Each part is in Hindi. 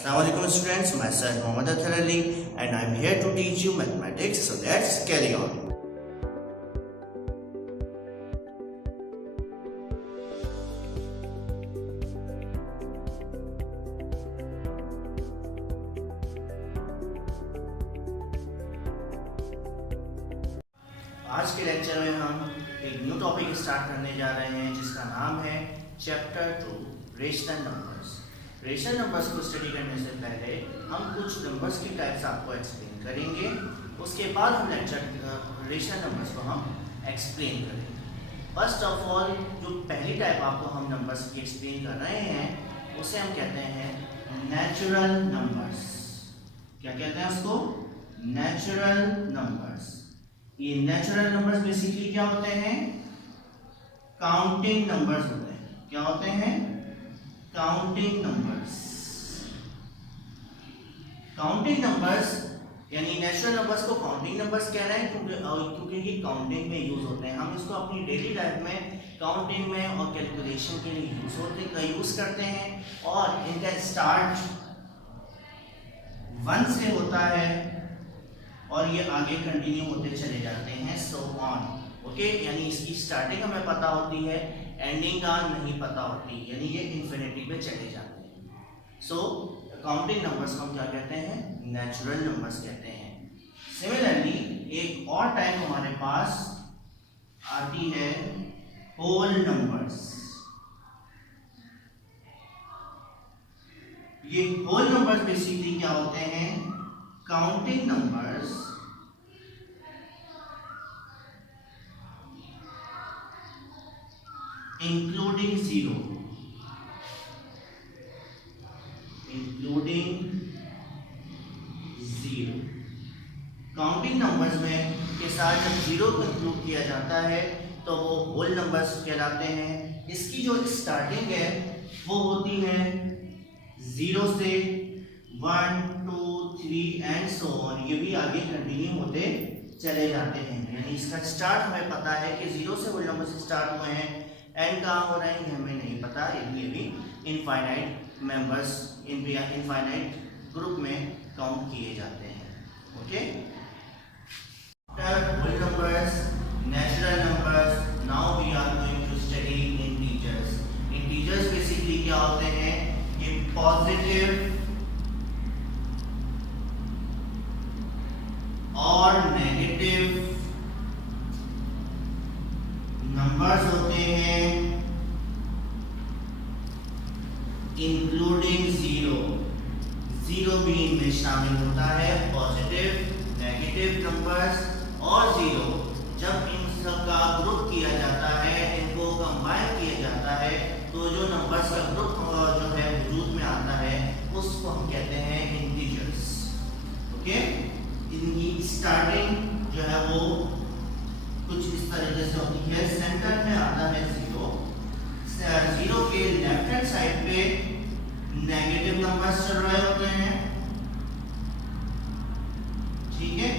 Assalamualaikum students, myself Mohammad Athar Ali and I am here to teach you mathematics, so let's carry on. आज के लेक्चर में हम एक न्यू टॉपिक स्टार्ट करने जा रहे हैं जिसका नाम है chapter 2 rational numbers. Rational numbers को स्टडी करने से पहले हम कुछ नंबर्स की टाइप्स आपको एक्सप्लेन करेंगे, उसके बाद हम रेशनल नंबर्स को हम एक्सप्लेन करेंगे। फर्स्ट ऑफ ऑल जो पहली टाइप आपको हम नंबर्स की एक्सप्लेन कर रहे हैं उसे हम कहते हैं नेचुरल नंबर्स। क्या कहते हैं उसको? Natural numbers. ये नेचुरल नंबर्स बेसिकली क्या होते हैं? काउंटिंग नंबर्स होते हैं। क्या होते हैं? Counting numbers. काउंटिंग नंबर्स यानी नेचुरल नंबर्स को काउंटिंग नंबर्स कह रहे हैं क्योंकि ये काउंटिंग में यूज होते हैं। हम इसको अपनी डेली लाइफ में काउंटिंग में और कैलकुलेशन के लिए यूज करते हैं और इनका स्टार्ट 1 से होता है और ये आगे कंटिन्यू होते चले जाते हैं, सो ऑन। ओके, यानी इसकी स्टार्टिंग हमें पता होती है, एंडिंग का नहीं पता होती, यानी ये इन्फिनिटी पे चले जाते हैं। सो काउंटिंग नंबर्स को हम क्या कहते हैं? नेचुरल नंबर्स कहते हैं। सिमिलरली एक और टाइप हमारे पास आती है होल नंबर्स। ये होल नंबर्स बेसिकली क्या होते हैं? Counting numbers including zero. Counting numbers में के साथ जब जीरो को इंक्लूड किया जाता है तो वो होल नंबर्स कहलाते हैं। इसकी जो स्टार्टिंग है वो होती है 0 से 1 2 3 एंड सो ऑन। ये भी आगे कंटिन्यू होते चले जाते हैं, यानी इसका स्टार्ट हमें पता है कि 0 से होल नंबर से स्टार्ट हुए हैं, एंड कहाँ हो रहे हैं हमें नहीं पता। ये भी इनफाइनाइट मेंबर्स इनफाइनाइट ग्रुप में काउंट किए जाते हैं। Okay, whole numbers, natural numbers. Now we are going to study integers. Integers basically क्या होते हैं? ये पॉजिटिव और नेगेटिव नंबर्स होते हैं इंक्लूडिंग जीरो। जीरो भी इनमें शामिल होता है। पॉजिटिव, नेगेटिव नंबर्स और जीरो, जब इन सब का ग्रुप किया जाता है, इनको कंबाइन किया जाता है, तो जो नंबर्स का ग्रुप जो है वजूद में आता है उसको हम कहते हैं इंटीजर्स। ओके, इनकी स्टार्टिंग जो है वो कुछ इस तरीके से होती है। सेंटर में आता है जीरो। जीरो के लेफ्ट हैंड साइड पे नेगेटिव नंबर्स चल रहे होते हैं, ठीक है,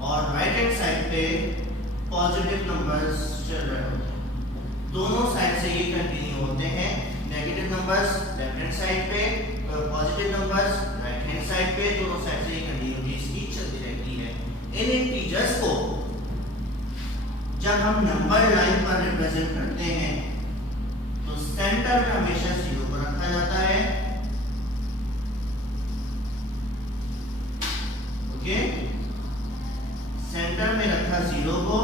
और राइट हैंड साइड पे पॉजिटिव नंबर्स चल रहे होते हैं। दोनों साइड से ये कंटिन्यू होते हैं। Negative numbers left hand side पे, positive numbers right hand side पे, दोनों साइड से ये कंटिन्यू इसकी चलती रहती है। इन इंटीजर्स को जब हम नंबर लाइन पर रिप्रेजेंट करते हैं तो सेंटर में हमेशा जीरो को रखा जाता है। ओके, सेंटर में रखा जीरो को,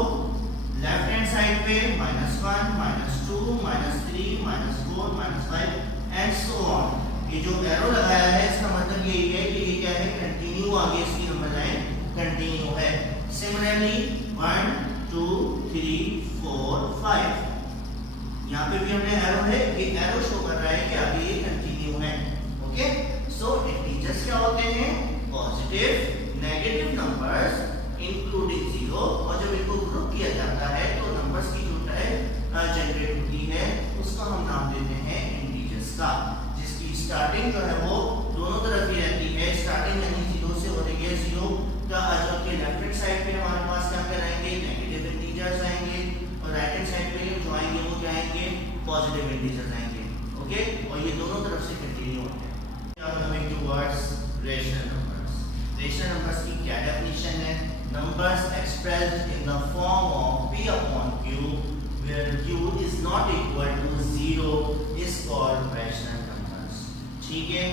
लेफ्ट हैंड साइड पे -1 -2 -3 -4 -5 एंड सो ऑन। ये जो एरो लगाया है इसका मतलब यही है कि ये क्या है? कंटिन्यू, आगे इसकी नंबर लाइन कंटिन्यू है। सिमिलरली 1 2 3 4 5, यहाँ पे भी हमने एरो है, ये एरो शो कर रहा है कि अभी ये कंटिन्यू है। ओके, सो इंटीजर्स क्या होते हैं? Positive, negative numbers including zero, और जब इनको ग्रुप किया जाता है तो नंबर्स की जो टाइप जनरेट होती है उसको हम नाम देते हैं इंटीजर्स का, जिसकी स्टार्टिंग जो है वो दोनों तरफ ही रहती है। स्टार्टिंग यानी जीरो से हो रही है। जीरो का जब के लेफ्ट हैंड साइड पे हमारे पास क्या कराएंगे? नेगेटिव इंटीजर्स आएंगे, और राइट हैंड साइड पे जो आएंगे वो क्या आएंगे? पॉजिटिव इंटीजर्स आएंगे। ओके, और ये दोनों तरफ से कंटिन्यू होते हैं। Coming towards rational numbers. Rational numbers की क्या definition है? Numbers expressed in the form of p upon q, where q is not equal to 0 is called rational numbers. ठीक है,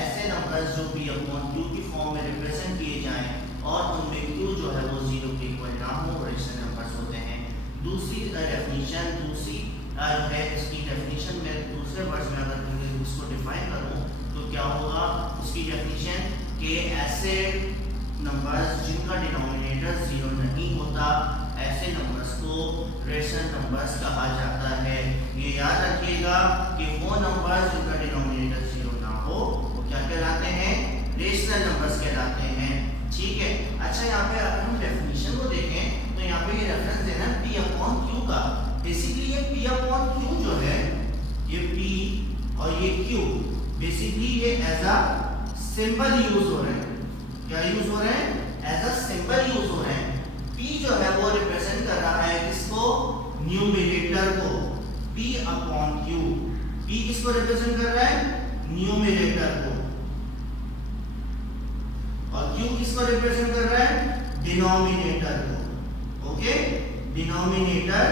ऐसे numbers जो p upon q की form में represent किए जाएं और उनमें q जो है वो 0 के इक्वल ना हो, rational numbers होते हैं. दूसरी definition, दूसरी है इसकी definition में दूसरे वर्ड्स में अगर मैं इसको define करूं तो क्या होगा? उसकी डेफिनेशन के ऐसे नंबर्स जिनका डिनोमिनेटर 0 नहीं होता, ऐसे नंबर्स को रेशनल नंबर्स कहा जाता है. ये याद रखिएगा कि वो नंबर्स जिनका डिनोमिनेटर 0 ना हो वो क्या कहलाते हैं? रेशनल नंबर्स कहलाते हैं. ठीक है. अच्छा, यहाँ पे अगर हम डेफिनेशन को देखें तो यहाँ पे ये रेफरेंस है ना p अपॉन q का. बेसिकली ये p अपॉन q जो है, ये p और ये q बेसिकली ये एज अ सिंबल यूज हो रहे हैं. क्या यूज हो रहे हैं? एज अ सिंबल यूज हो रहे हैं. p जो है वो रिप्रेजेंट कर रहा है किसको? न्यूमरेटर को. p अपॉन q, p किसको रिप्रेजेंट कर रहा है? न्यूमरेटर को. और q किसको रिप्रेजेंट कर रहा है? डिनोमिनेटर को. ओके, डिनोमिनेटर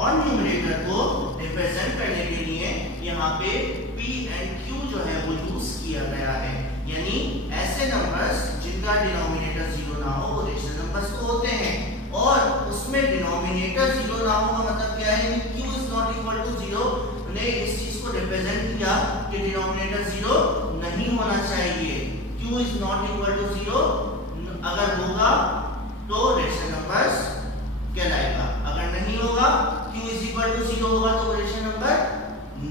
और न्यूमरेटर को रिप्रेजेंट करने के लिए यहाँ पे p एंड q जो है वो यूज किया गया है. यानी ऐसे नंबर्स जिनका डिनोमिनेटर 0 ना हो वो रेशनल नंबर्स होते हैं, और उसमें डिनोमिनेटर 0 ना हो का मतलब क्या है? q is not equal to 0 ने इस चीज को रिप्रेजेंट किया कि डिनोमिनेटर 0 नहीं होना चाहिए. q is not equal to 0 अगर होगा तो रेशनल नंबर्स कहलाएगा, अगर नहीं होगा q इज इक्वल टू 0 होगा तो रेशनल नंबर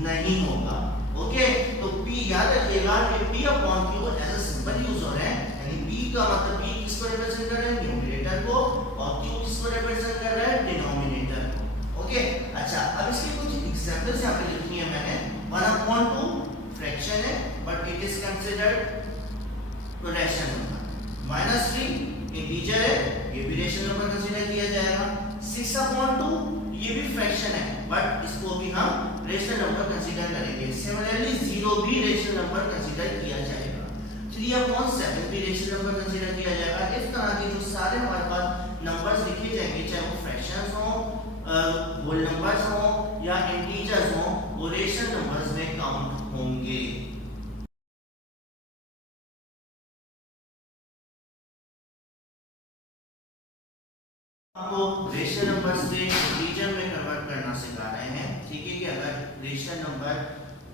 नहीं होगा. ओके, तो p याद रखिएगा कि p upon q as a symbol use हो रहे हैं. यानी p का मतलब p किसको रिप्रेजेंट कर रहा है? न्यूमरेटर को. और q किसको रिप्रेजेंट कर रहा है? डिनोमिनेटर को. ओके. अच्छा, अब इसकी कुछ एग्जांपल्स यहां पे लिखी है मैंने. 1/2 फ्रैक्शन है but it is considered rational number. -3 integer है, ये भी रैशनल नंबर कंसीडर किया जाएगा. 6/2 ये भी फ्रैक्शन है बट इसको भी हम रेशनल नंबर कंसीडर करेंगे. सिमिलरली 0 भी रेशनल नंबर कंसीडर किया जाएगा. 3/7 भी रेशनल नंबर कंसीडर किया जाएगा. इस तरह के जो सारे हमारे पास नंबर्स लिखे जाएंगे, चाहे वो फ्रैक्शंस हो, होल नंबर्स हो या इंटीजर्स हो, वो रेशनल नंबर्स में काउंट होंगे. आपको रेशनल नंबर से इंटीजर में कन्वर्ट करना सिखा रहे हैं. ठीक है, कि अगर रेशनल नंबर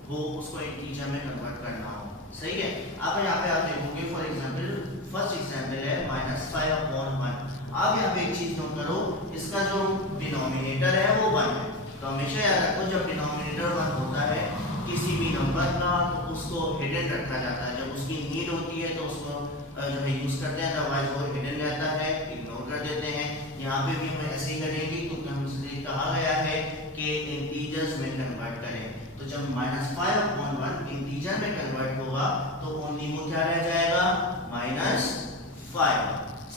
हो उसको इंटीजर में कन्वर्ट करना हो. सही है. आप यहाँ पे आप देखोगे फॉर एग्जांपल फर्स्ट एग्जांपल है -5/1. आप यहाँ पे एक चीज नोट करो, इसका जो डिनोमिनेटर है वो 1 है. तो हमेशा याद रखो जब डिनोमिनेटर 1 होता है किसी भी नंबर का तो उसको हिडन रखा जाता है. जब उसकी नीड होती है तो उसको जो है यूज करते हैं, अदरवाइज वो हिडन रहता है, इग्नोर कर देते हैं. यहाँ पे भी हम ऐसे ही करेंगे क्योंकि हमसे कहा गया है कि इंटीजर्स में कन्वर्ट करें. तो जब -5/1 इंटीजर में कन्वर्ट होगा तो ओनली वो क्या रह जाएगा? -5.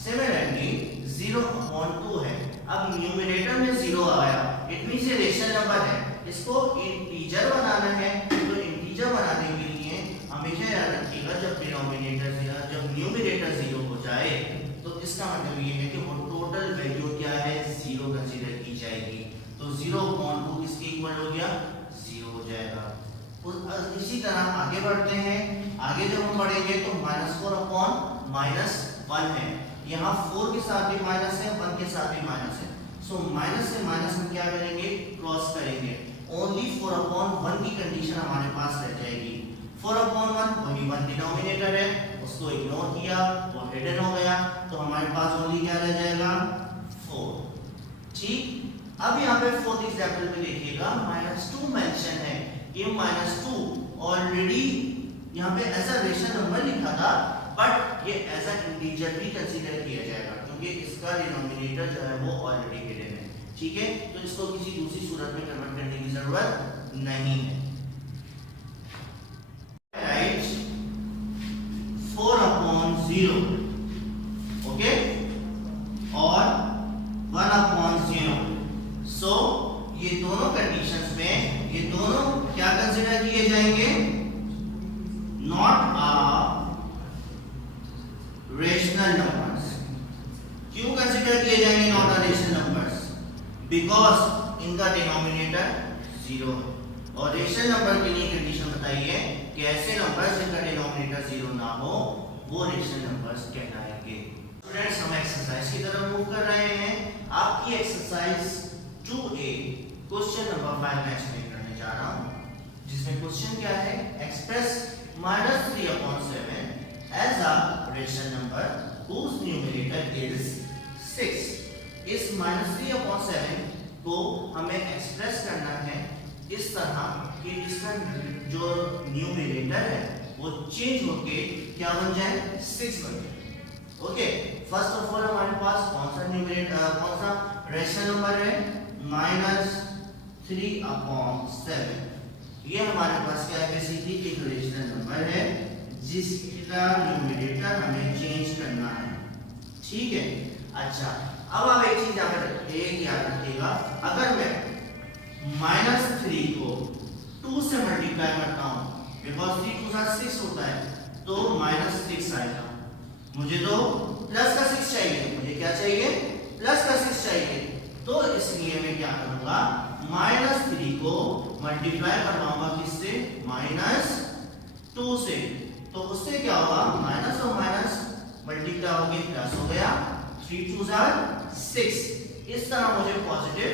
सिमिलरली 0/2 है. अब न्यूमरेटर में 0 आ गया, इट मींस ये रेशनल नंबर है. इसको इंटीजर बनाना है तो इंटीजर बनाने के लिए हमेशा याद रखिएगा जब न्यूमरेटर 0 हो जाए तो इसका मतलब ये है कि वो टोटल वैल्यू क्या है? 0 कंसीडर की जाएगी. तो 0/2 किसके इक्वल हो गया? 0 हो जाएगा. इसी तरह आगे बढ़ते हैं. आगे जब हम बढ़ेंगे तो -4/-1 है. यहाँ 4 के साथ भी माइनस है, 1 के साथ भी माइनस है. सो माइनस से माइनस हम क्या करेंगे? क्रॉस करेंगे. ओनली 4/1 की कंडीशन हमारे पास रह जाएगी. 4/1 वही 1 डिनोमिनेटर है, उसको इग्नोर किया, वो हिडन हो गया, तो हमारे पास ओनली क्या रह जाएगा? 4. ठीक. अब यहाँ पे फोर्थ एग्जांपल में देखिएगा -2 मेंशन है. ये -2 ऑलरेडी यहाँ पे एज अ रेशनल नंबर लिखा था बट ये एज अ इंटीजर भी कंसीडर किया जाएगा क्योंकि इसका डिनोमिनेटर जो है वो ऑलरेडी हिडन है. ठीक है, तो इसको किसी दूसरी सूरत में कन्वर्ट करने की जरूरत नहीं है. राइट, 4/0 ओके और 1/0. सो ये दोनों कंडीशंस में ये दोनों क्या कंसीडर किए जाएंगे? नॉट बिकॉज इनका डिनोमिनेटर 0 है। और रेशनल नंबर के लिए कंडीशन बताइए कि ऐसे नंबर जिनका डिनोमिनेटर 0 ना हो वो रेशनल नंबर्स कहलाएंगे। स्टूडेंट्स हम एक्सरसाइज की तरफ मूव कर रहे हैं। आपकी एक्सरसाइज 2A क्वेश्चन नंबर 5 में एक्सप्लेन करने जा रहा हूं, जिसमें क्वेश्चन क्या है, express -3/7 as a rational number whose numerator is 6। इस -3/7 को हमें एक्सप्रेस करना है इस तरह कि इसका जो न्यूमरेटर है वो चेंज होके क्या बन जाए, 6 बन जाए। ओके, फर्स्ट ऑफ ऑल हमारे पास कौन सा न्यूमरेटर, कौन सा रेशनल नंबर है, -3/7। ये हमारे पास क्या है, बेसिकली एक रेशनल नंबर है जिसका न्यूमरेटर हमें चेंज करना है। ठीक है, अच्छा अब आप एक चीज याद रखिएगा, अगर मैं -3 को 2 से मल्टीप्लाई करता हूं, बिकॉज 3 2 6 होता है, तो -6 आएगा। मुझे तो प्लस का 6 चाहिए, मुझे क्या चाहिए, प्लस का 6 चाहिए। तो इसलिए मैं क्या करूंगा, -3 को मल्टीप्लाई करवाऊंगा किससे, -2 से। तो उससे क्या होगा, माइनस और माइनस मल्टीप्लाई होके प्लस हो गया, 3 2 6। इस तरह मुझे पॉजिटिव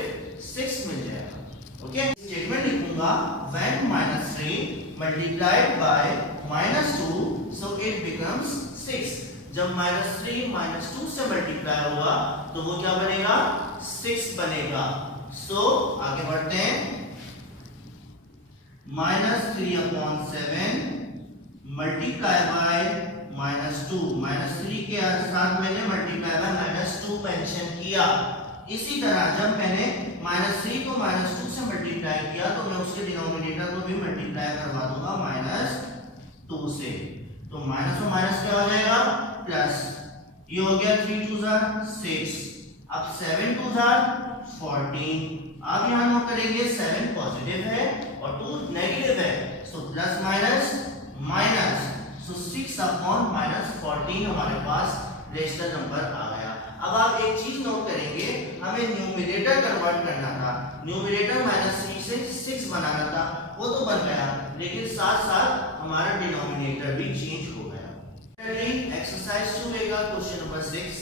6 मिल जाएगा। ओके, स्टेटमेंट लिखूंगा, when -3 multiplied by -2 so it becomes 6। जब -3 -2 से मल्टीप्लाई होगा तो वो क्या बनेगा, 6 बनेगा। सो आगे बढ़ते हैं, -3/7 मल्टीप्लाई बाय -2। -3 के साथ मैंने मल्टीप्लाई बाय -2 मेंशन किया। इसी तरह जब मैंने -3 को -2 से मल्टीप्लाई किया तो मैं उसके डिनोमिनेटर को भी मल्टीप्लाई करवा दूंगा -2 से। तो माइनस और माइनस क्या हो जाएगा, प्लस। ये हो गया 3 2 6। अब 7 2 14। अब यहां नोट करेंगे 7 पॉजिटिव है और 2 नेगेटिव है, सो प्लस माइनस माइनस, सो 6/-14 हमारे पास रेशनल नंबर आ गया। अब आप एक चीज नोट करेंगे, हमें न्यूमरेटर कन्वर्ट करना था, न्यूमरेटर -3 से 6 बनाना था, वो तो बन गया, लेकिन साथ साथ हमारा डिनोमिनेटर भी चेंज हो गया। एक्सरसाइज 2A का क्वेश्चन नंबर 6,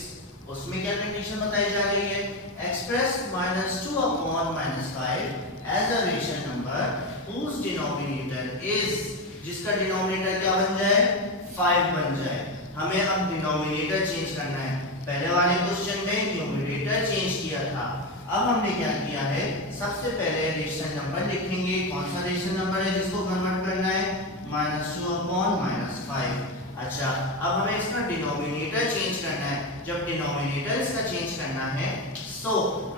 उसमें क्या कंडीशन बताई जा रही है, express -2/-5 as a rational number whose denominator is, जिसका डिनोमिनेटर क्या बन जाए, 5 बन जाए। हमें अब डिनोमिनेटर चेंज करना है। पहले वाले क्वेश्चन में न्यूमरेटर चेंज किया था, अब हमने क्या किया है, सबसे पहले रेशनल नंबर लिखेंगे। कौन सा रेशनल नंबर है जिसको कन्वर्ट करना है, -2/-5। अच्छा, अब हमें इसका डिनोमिनेटर चेंज करना है। जब डिनोमिनेटर इसका चेंज करना है, सो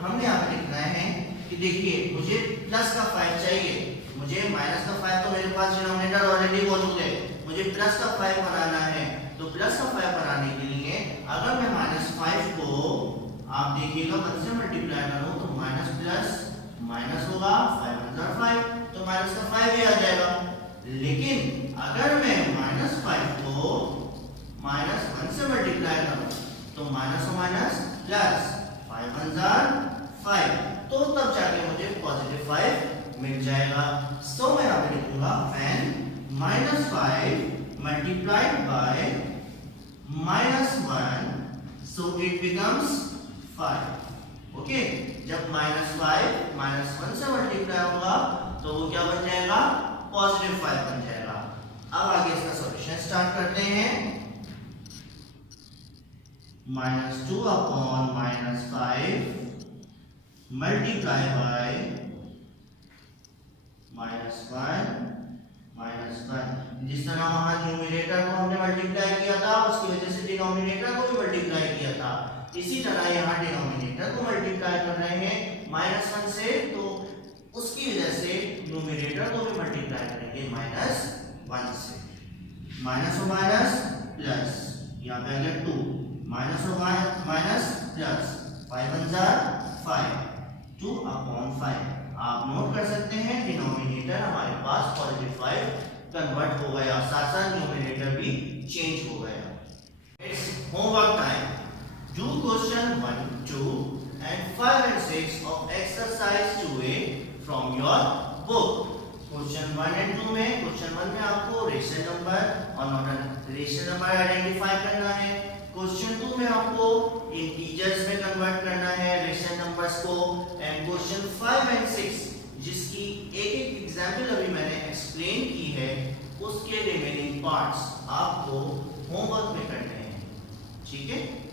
हमने यहाँ पे लिखना है कि देखिए मुझे प्लस का 5 चाहिए, मुझे माइनस का 5 तो मेरे पास डिनोमिनेटर ऑलरेडी मौजूद है, मुझे प्लस का 5 बनाना है। तो प्लस का 5 बनाने के लिए अगर मैं -5 को आप देखिएगा 1 से मल्टीप्लाई करूं तो माइनस प्लस माइनस होगा, 5 तो माइनस का 5 ही आ जाएगा। लेकिन अगर मैं -5 को -1 से मल्टीप्लाई करूं तो माइनस और माइनस प्लस, 5 तो तब जाके मुझे पॉजिटिव 5 मिल जाएगा। सो मैं यहाँ पे लिखूंगा when -5 multiplied by -1 so it becomes 5। Okay, जब -5 -1 से मल्टीप्लाई होगा तो वो क्या बन जाएगा, पॉजिटिव 5 बन जाएगा। अब आगे इसका सॉल्यूशन स्टार्ट करते हैं। -2/-5 multiply by -1। जिस तरह वहां न्यूमरेटर को हमने मल्टीप्लाई किया था, उसकी वजह से डिनोमिनेटर को भी मल्टीप्लाई किया था, इसी तरह यहाँ डिनोमिनेटर को मल्टीप्लाई कर रहे हैं -1 से, तो उसकी वजह से न्यूमरेटर को भी मल्टीप्लाई करेंगे -1 से। माइनस और माइनस प्लस, यहाँ पे आ गया 2, माइनस और माइनस प्लस, 5 2/5। आप नोट कर सकते हैं डिनोमिनेटर हमारे पास पॉजिटिव 5 कन्वर्ट हो गया, साथ साथ न्यूमरेटर भी चेंज हो गया। It's homework time. Do question 1, 2 and 5 and 6 6 of exercise 2A from your book. Question 1 and 2 में, क्वेश्चन 1 में आपको रेशनल नंबर और नॉन रेशनल नंबर आइडेंटिफाई करना है। क्वेश्चन 2 में आपको इंटीजर्स में कन्वर्ट करना है रेशनल नंबर्स को। एंड क्वेश्चन 5 एंड 6 जिसकी एक एग्जांपल अभी मैंने एक्सप्लेन की है, उसके रिमेनिंग पार्ट्स आपको होमवर्क में करने हैं। ठीक है।